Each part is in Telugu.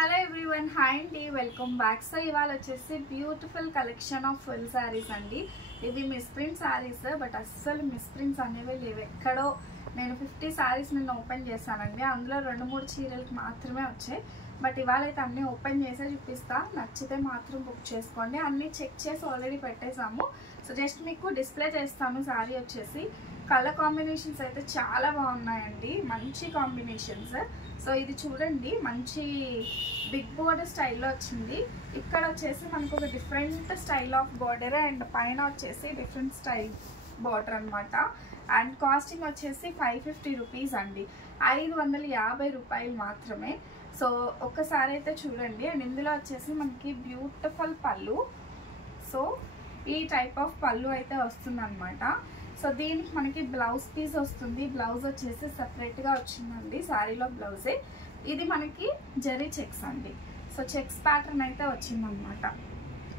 హలో ఎవ్రీవన్, హాయ్ అండి, వెల్కమ్ బ్యాక్. సో ఇవాళ వచ్చేసి beautiful collection of full saris అండి. ఇవి మిస్ప్రింట్ శారీస్, బట్ అస్సలు మిస్ప్రింట్స్ అనేవి లేవు. ఎక్కడో నేను 50 శారీస్ నిన్న ఓపెన్ చేశానండి. అందులో 2-3 చీరలకు మాత్రమే వచ్చాయి. బట్ ఇవాళ అయితే అన్నీ ఓపెన్ చేసే చూపిస్తా. నచ్చితే మాత్రం బుక్ చేసుకోండి. అన్నీ చెక్ చేసి ఆల్రెడీ పెట్టేసాము. సో జస్ట్ మీకు డిస్ప్లే చేస్తాను. శారీ వచ్చేసి కలర్ కాంబినేషన్స్ అయితే చాలా బాగున్నాయండి, మంచి కాంబినేషన్స్. సో ఇది చూడండి, మంచి బిగ్ బోర్డర్ స్టైల్లో వచ్చింది. ఇక్కడ వచ్చేసి మనకు ఒక different style of border and పైన వచ్చేసి డిఫరెంట్ స్టైల్ బోర్డర్ అనమాట. అండ్ కాస్టింగ్ వచ్చేసి 550 రూపీస్ అండి, 550 రూపాయలు మాత్రమే. సో ఒక్కసారి అయితే చూడండి. అండ్ ఇందులో వచ్చేసి మనకి బ్యూటిఫుల్ పళ్ళు. సో ఈ టైప్ ఆఫ్ పళ్ళు అయితే వస్తుంది అనమాట. సో దీనికి మనకి బ్లౌజ్ పీస్ వస్తుంది. బ్లౌజ్ వచ్చేసి సెపరేట్గా వచ్చిందండి, శారీలో బ్లౌజే. ఇది మనకి జరీ చెక్స్ అండి. సో చెక్స్ ప్యాటర్న్ అయితే వచ్చిందనమాట.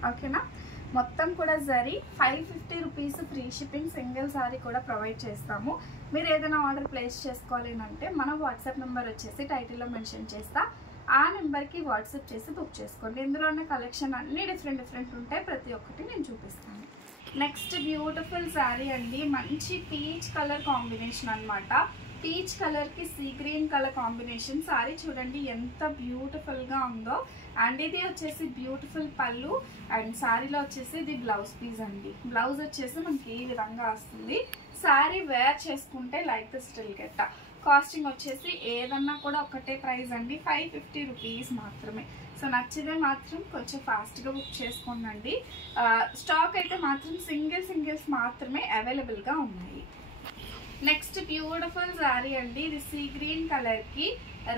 ఓకేనా, మొత్తం కూడా zari. 550 rupees free shipping, single sari కూడా ప్రొవైడ్ చేస్తాము. మీరు ఏదైనా ఆర్డర్ ప్లేస్ చేసుకోవాలి అంటే మన వాట్సాప్ నెంబర్ వచ్చేసి టైటిల్లో మెన్షన్ చేస్తా. ఆ నెంబర్కి వాట్సాప్ చేసి బుక్ చేసుకోండి. ఇందులోనే కలెక్షన్ అన్నీ డిఫరెంట్ ఉంటాయి. ప్రతి ఒక్కటి నేను చూపిస్తాను. నెక్స్ట్ బ్యూటిఫుల్ శారీ అండి, మంచి పీచ్ కలర్ కాంబినేషన్ అనమాట. పీచ్ కలర్కి see green colour combination. Sari చూడండి ఎంత బ్యూటిఫుల్గా ఉందో. అండ్ ఇది వచ్చేసి బ్యూటిఫుల్ పళ్ళు. అండ్ శారీలో వచ్చేసి ఇది బ్లౌజ్ పీస్ అండి. బ్లౌజ్ వచ్చేసి మనకి ఈ విధంగా వస్తుంది. శారీ వేర్ చేసుకుంటే లైక్ స్టిల్ గెట్. కాస్టింగ్ వచ్చేసి ఏదన్నా కూడా ఒకటే ప్రైస్ అండి, 550 రూపీస్ మాత్రమే. సో నచ్చితే మాత్రం కొంచెం ఫాస్ట్గా బుక్ చేసుకోండి. స్టాక్ అయితే మాత్రం సింగిల్స్ మాత్రమే అవైలబుల్గా ఉన్నాయి. నెక్స్ట్ బ్యూటిఫుల్ శారీ అండి, ఇది సీ గ్రీన్ కలర్కి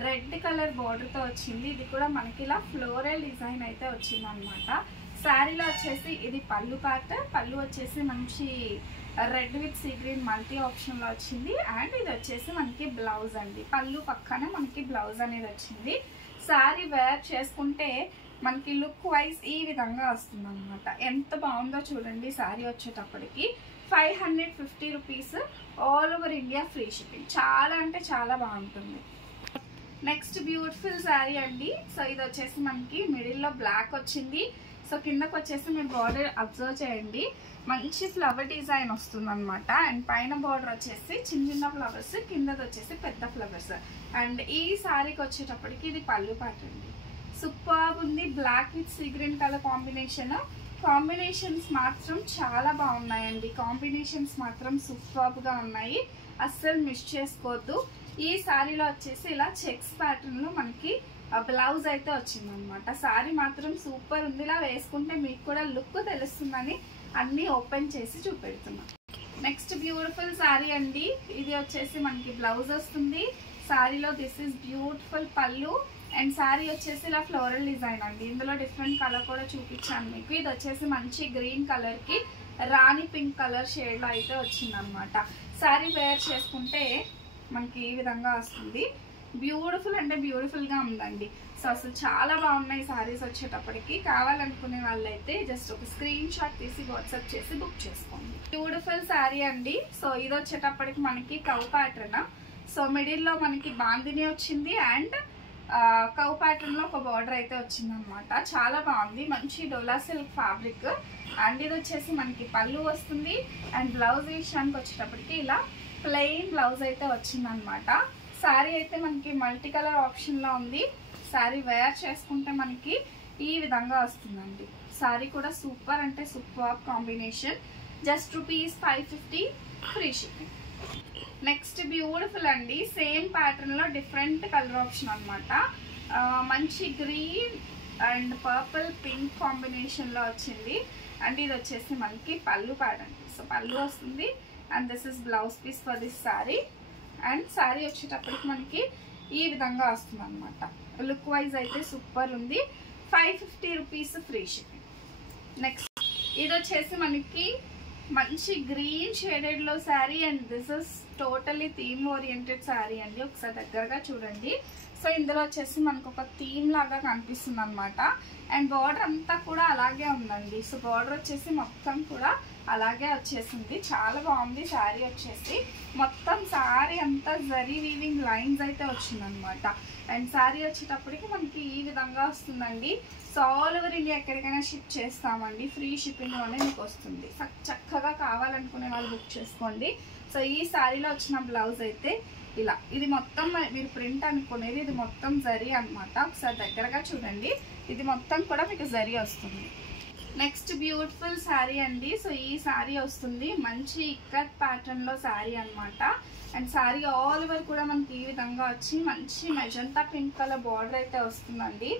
రెడ్ కలర్ బార్డర్తో వచ్చింది. ఇది కూడా మనకి ఇలా ఫ్లోరల్ డిజైన్ అయితే వచ్చింది అనమాట. శారీలో వచ్చేసి ఇది పళ్ళు పార్ట్. పళ్ళు వచ్చేసి మంచి red with sea green multi ఆప్షన్లో వచ్చింది. అండ్ ఇది వచ్చేసి మనకి బ్లౌజ్ అండి. పళ్ళు పక్కనే మనకి బ్లౌజ్ అనేది వచ్చింది. శారీ వేర్ చేసుకుంటే మనకి లుక్ వైజ్ ఈ విధంగా వస్తుంది అనమాట. ఎంత బాగుందో చూడండి. శారీ వచ్చేటప్పటికి 550 rupees, all over India free shipping. చాలా అంటే చాలా బాగుంటుంది. నెక్స్ట్ బ్యూటిఫుల్ శారీ అండి. సో ఇది వచ్చేసి మనకి మిడిల్లో బ్లాక్ వచ్చింది. సో కిందకు వచ్చేసి మీరు బార్డర్ అబ్జర్వ్ చేయండి, మంచి ఫ్లవర్ డిజైన్ వస్తుంది అనమాట. అండ్ పైన బార్డర్ వచ్చేసి చిన్న ఫ్లవర్స్, కిందది వచ్చేసి పెద్ద ఫ్లవర్స్. అండ్ ఈ శారీకి వచ్చేటప్పటికి ఇది పళ్ళు పాట అండి. సూపర్ ఉంది. Black with sea green colour combination. Combinations మాత్రం చాలా బాగున్నాయండి. కాంబినేషన్స్ మాత్రం సూపర్గా ఉన్నాయి, అస్సలు మిస్ చేసుకోవద్దు. ఈ శారీలో వచ్చేసి ఇలా చెక్స్ ప్యాటర్న్లో మనకి బ్లౌజ్ అయితే వచ్చిందనమాట. శారీ మాత్రం సూపర్ ఉంది. ఇలా వేసుకుంటే మీకు కూడా లుక్ తెలుస్తుందని అన్నీ ఓపెన్ చేసి చూపెడుతున్నా. నెక్స్ట్ బ్యూటిఫుల్ శారీ అండి, ఇది వచ్చేసి మనకి బ్లౌజ్ వస్తుంది. శారీలో దిస్ ఈస్ బ్యూటిఫుల్ పళ్ళు. అండ్ శారీ వచ్చేసి ఇలా ఫ్లోరల్ డిజైన్ అండి. ఇందులో డిఫరెంట్ కలర్ కూడా చూపించాను మీకు. ఇది వచ్చేసి మంచి గ్రీన్ కలర్కి రాణి పింక్ కలర్ షేడ్లో అయితే వచ్చిందనమాట. శారీ వేర్ చేసుకుంటే మనకి ఈ విధంగా వస్తుంది. బ్యూటిఫుల్ అంటే బ్యూటిఫుల్గా ఉందండి. సో అసలు చాలా బాగున్నాయి శారీస్ వచ్చేటప్పటికి. కావాలనుకునే వాళ్ళైతే జస్ట్ ఒక స్క్రీన్ షాట్ తీసి వాట్సాప్ చేసి బుక్ చేసుకోండి. బ్యూటిఫుల్ శారీ అండి. సో ఇది వచ్చేటప్పటికి మనకి కౌ ప్యాటర్న్. సో మిడిల్లో మనకి బాందిని వచ్చింది అండ్ కౌ ప్యాటర్న్ లో ఒక బార్డర్ అయితే వచ్చింది అనమాట. చాలా బాగుంది, మంచి డోలా సిల్క్ ఫ్యాబ్రిక్. అండ్ ఇది వచ్చేసి మనకి పళ్ళు వస్తుంది. అండ్ బ్లౌజ్ విషయానికి వచ్చేటప్పటికి ఇలా ప్లెయిన్ బ్లౌజ్ అయితే వచ్చింది అనమాట. శారీ అయితే మనకి మల్టీ కలర్ ఆప్షన్లో ఉంది. శారీ వేర్ చేసుకుంటే మనకి ఈ విధంగా వస్తుందండి. శారీ కూడా సూపర్ అంటే super combination. Just rupees 550 free shipping. Next beautiful అండి, సేమ్ ప్యాటర్న్లో డిఫరెంట్ కలర్ ఆప్షన్ అనమాట. మంచి గ్రీన్ అండ్ పర్పుల్ పింక్ కాంబినేషన్లో వచ్చింది. అండ్ ఇది వచ్చేసి మనకి పళ్ళు ప్యాటర్న్. సో పళ్ళు వస్తుంది. And this is blouse piece for this sari. And sari వచ్చేటప్పటికి మనకి ఈ విధంగా వస్తుంది అనమాట. లుక్ వైజ్ అయితే సూపర్ ఉంది. 550 రూపీస్ ఫ్రీ షిప్పింగ్. నెక్స్ట్ ఇది వచ్చేసి మనకి మంచి గ్రీన్ షేడెడ్లో sari. And this is totally theme oriented sari అండి. ఒకసారి దగ్గరగా చూడండి. సో ఇందులో వచ్చేసి మనకు ఒక థీమ్ లాగా కనిపిస్తుంది అనమాట. అండ్ బార్డర్ అంతా కూడా అలాగే ఉందండి. సో బార్డర్ వచ్చేసి మొత్తం కూడా అలాగే వచ్చేసింది. చాలా బాగుంది శారీ వచ్చేసి. మొత్తం శారీ అంతా జరీ వీవింగ్ లైన్స్ అయితే వచ్చిందనమాట. అండ్ శారీ వచ్చేటప్పటికి మనకి ఈ విధంగా వస్తుందండి. సో ఆల్ ఓవర్ ఇండియా ఎక్కడికైనా షిప్ చేస్తామండి. ఫ్రీ షిప్పింగ్లోనే మీకు వస్తుంది. చక్కగా కావాలనుకునే వాళ్ళు బుక్ చేసుకోండి. సో ఈ శారీలో వచ్చిన బ్లౌజ్ అయితే ఇలా, ఇది మొత్తం మీరు ప్రింట్ అనుకునేది ఇది మొత్తం జరీ అనమాట. ఒకసారి దగ్గరగా చూడండి, ఇది మొత్తం కూడా మీకు జరీ వస్తుంది. నెక్స్ట్ బ్యూటిఫుల్ శారీ అండి. సో ఈ శారీ వస్తుంది మంచి ఇక్కత్ ప్యాటర్న్ లో శారీ అనమాట. అండ్ శారీ ఆల్ ఓవర్ కూడా మనకి ఈ విధంగా వచ్చి మంచి మెజంతా పింక్ కలర్ బార్డర్ అయితే వస్తుందండి.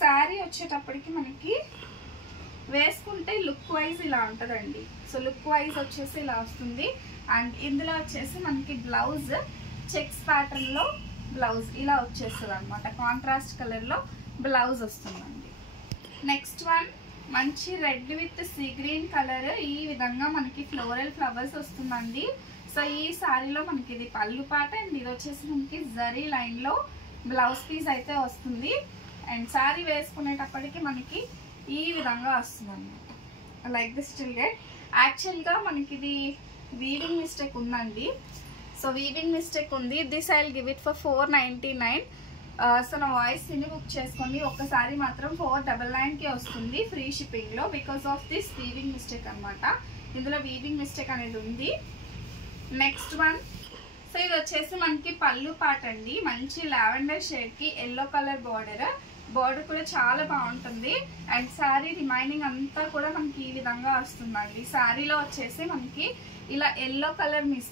శారీ వచ్చేటప్పటికి మనకి వేసుకుంటే లుక్ వైజ్ ఇలా ఉంటుందండి. సో లుక్ వైజ్ వచ్చేసి ఇలా వస్తుంది. అండ్ ఇందులో వచ్చేసి మనకి బ్లౌజ్ చెక్స్ ప్యాటర్న్ లో బ్లౌజ్ ఇలా వచ్చేస్తుంది అనమాట. కాంట్రాస్ట్ కలర్ లో బ్లౌజ్ వస్తుందండి. నెక్స్ట్ వన్ మంచి red with sea green colour, ఈ విధంగా మనకి ఫ్లోరల్ ఫ్లవర్స్ వస్తుందండి. సో ఈ శారీలో మనకి ఇది పళ్ళు పాట అండ్ ఇది వచ్చేసి మనకి జరీ లైన్ లో బ్లౌజ్ పీస్ అయితే వస్తుంది. అండ్ శారీ వేసుకునేటప్పటికి మనకి ఈ విధంగా వస్తుంది అనమాట. Like this still get. యాక్చువల్గా మనకి ఇది వీవింగ్ మిస్టేక్ ఉందండి. సో వీవింగ్ మిస్టేక్ ఉంది. This I will give it for 499. So నా వాయిస్ ని బుక్ చేసుకోండి. ఒక్కసారి మాత్రం 499కి వస్తుంది ఫ్రీ షిప్పింగ్ లో, because of this weaving mistake అనమాట. ఇందులో వీవింగ్ మిస్టేక్ అనేది ఉంది. నెక్స్ట్ వన్, సో ఇది వచ్చేసి మనకి పళ్ళు పాట అండి. మంచి లావెండర్ షేడ్ కి ఎల్లో కలర్ బార్డర్ కూడా చాలా బాగుంటుంది. అండ్ శారీ రిమైనింగ్ అంతా కూడా మనకి ఈ విధంగా వస్తుందండి. శారీలో వచ్చేసి మనకి ఇలా ఎల్లో కలర్ మిస్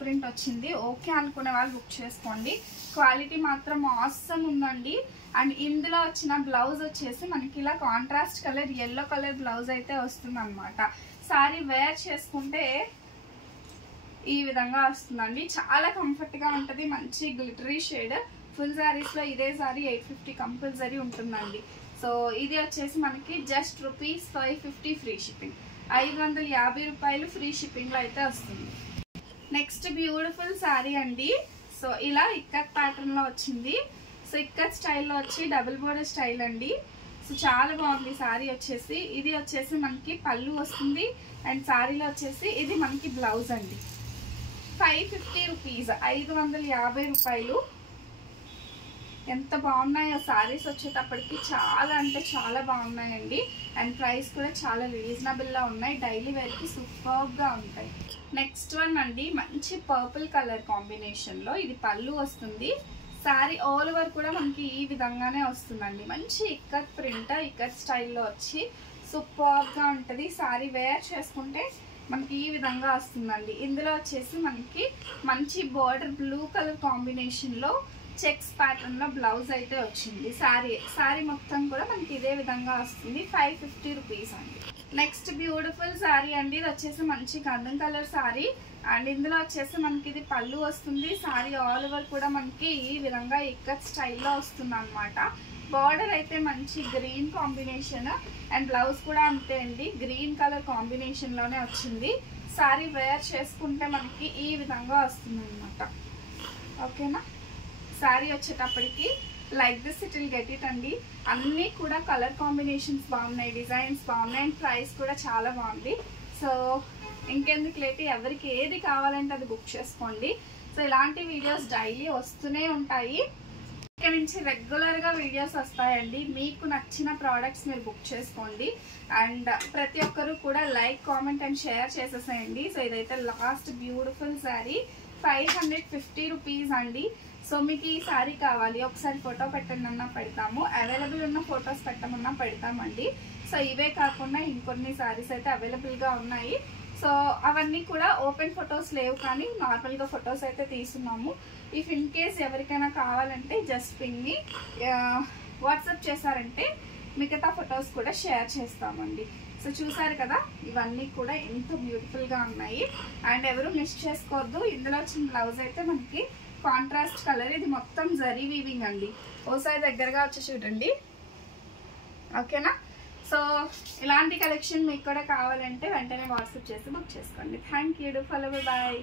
ప్రింట్ వచ్చింది. ఓకే అనుకునే వాళ్ళు బుక్ చేసుకోండి. క్వాలిటీ మాత్రం ఆసమ్ ఉందండి. అండ్ ఇందులో వచ్చిన బ్లౌజ్ వచ్చేసి మనకి ఇలా contrast colour yellow colour blouse అయితే వస్తుంది అనమాట. శారీ వేర్ చేసుకుంటే ఈ విధంగా వస్తుందండి. చాలా కంఫర్ట్ గా ఉంటుంది. మంచి గ్లిటరీ షేడ్. ఫుల్ శారీస్ లో ఇదే శారీ 850 కంపల్సరీ ఉంటుందండి. సో ఇది వచ్చేసి మనకి జస్ట్ ₹550 ఫ్రీ షిప్పింగ్. 550 రూపాయలు ఫ్రీ షిప్పింగ్ లో అయితే వస్తుంది. నెక్స్ట్ బ్యూటిఫుల్ శారీ అండి. సో ఇలా ఇక్కత్ ప్యాటర్న్ లో వచ్చింది. సో ఇక్కత్ స్టైల్లో వచ్చి డబుల్ బోర్డర్ స్టైల్ అండి. సో చాలా బాగుంది శారీ వచ్చేసి. ఇది వచ్చేసి మనకి పళ్ళు వస్తుంది. అండ్ శారీలో వచ్చేసి ఇది మనకి బ్లౌజ్ అండి. 550 రూపీస్, 550 రూపాయలు. ఎంత బాగున్నాయో శారీస్ వచ్చేటప్పటికి, చాలా అంటే చాలా బాగున్నాయండి. అండ్ ప్రైస్ కూడా చాలా రీజనబుల్గా ఉన్నాయి. డైలీ వేర్కి సూపర్గా ఉంటాయి. నెక్స్ట్ వన్ అండి, మంచి పర్పుల్ కలర్ కాంబినేషన్లో ఇది పళ్ళు వస్తుంది. శారీ ఆల్ ఓవర్ కూడా మనకి ఈ విధంగానే వస్తుందండి. మంచి ఇక్కత్ ప్రింట్, ఇక్కత్ స్టైల్లో వచ్చి సూపర్గా ఉంటుంది. శారీ వేర్ చేసుకుంటే మనకి ఈ విధంగా వస్తుందండి. ఇందులో వచ్చేసి మనకి మంచి బార్డర్ బ్లూ కలర్ కాంబినేషన్లో చెక్స్ ప్యాటర్న్ లో బ్లౌజ్ అయితే వచ్చింది. శారీ మొత్తం కూడా మనకి ఇదే విధంగా వస్తుంది. 550 రూపీస్ అండి. నెక్స్ట్ బ్యూటిఫుల్ శారీ అండి. ఇది వచ్చేసి మంచి గంధం కలర్ శారీ. అండ్ ఇందులో వచ్చేసి మనకి ఇది పళ్ళు వస్తుంది. శారీ ఆల్ ఓవర్ కూడా మనకి ఈ విధంగా ఇక్కత్ స్టైల్లో వస్తుంది అనమాట. బార్డర్ అయితే మంచి గ్రీన్ కాంబినేషన్ అండ్ బ్లౌజ్ కూడా అంతే అండి. గ్రీన్ కలర్ కాంబినేషన్ లోనే వచ్చింది. శారీ వేర్ చేసుకుంటే మనకి ఈ విధంగా వస్తుంది అనమాట. ఓకేనా. శారీ వచ్చేటప్పటికి like this it will get it అండి. అన్నీ కూడా కలర్ కాంబినేషన్స్ బాగున్నాయి, డిజైన్స్ బాగున్నాయి, అండ్ ప్రైస్ కూడా చాలా బాగుంది. సో ఇంకెందుకు లేట్, ఎవరికి ఏది కావాలంటే అది బుక్ చేసుకోండి. సో ఇలాంటి వీడియోస్ డైలీ వస్తూనే ఉంటాయి. ఇక్కడ నుంచి రెగ్యులర్గా వీడియోస్ వస్తాయండి. మీకు నచ్చిన ప్రోడక్ట్స్ మీరు బుక్ చేసుకోండి. అండ్ ప్రతి ఒక్కరు కూడా లైక్, కామెంట్ అండ్ షేర్ చేసేసేయండి. సో ఇదైతే లాస్ట్ బ్యూటిఫుల్ శారీ. 550 రూపీస్ అండి. సో మీకు ఈ శారీ కావాలి, ఒకసారి ఫోటో పెట్టండి అన్నా పెడతాము. అవైలబుల్ ఉన్న ఫొటోస్ పెట్టమన్నా పెడతామండి. సో ఇవే కాకుండా ఇంకొన్ని శారీస్ అయితే అవైలబుల్గా ఉన్నాయి. సో అవన్నీ కూడా ఓపెన్ ఫొటోస్ లేవు, కానీ నార్మల్గా ఫొటోస్ అయితే తీసుకున్నాము. ఇఫ్ ఇన్ కేస్ ఎవరికైనా కావాలంటే జస్ట్ పింగ్ని వాట్సాప్ చేశారంటే మిగతా ఫొటోస్ కూడా షేర్ చేస్తామండి. సో చూసారు కదా, ఇవన్నీ కూడా ఎంత బ్యూటిఫుల్గా ఉన్నాయి. అండ్ ఎవరు మిస్ చేసుకోవద్దు. ఇందులో వచ్చిన బ్లౌజ్ అయితే మనకి కాంట్రాస్ట్ కలర్. ఇది మొత్తం జరీ వీవింగ్ అండి. ఓసారి దగ్గరగా వచ్చి చూడండి. ఓకేనా. సో ఇలాంటి కలెక్షన్ మీకు కూడా కావాలంటే వెంటనే వాట్సాప్ చేసి బుక్ చేసుకోండి. Thank you. ఫాలో. బాయ్.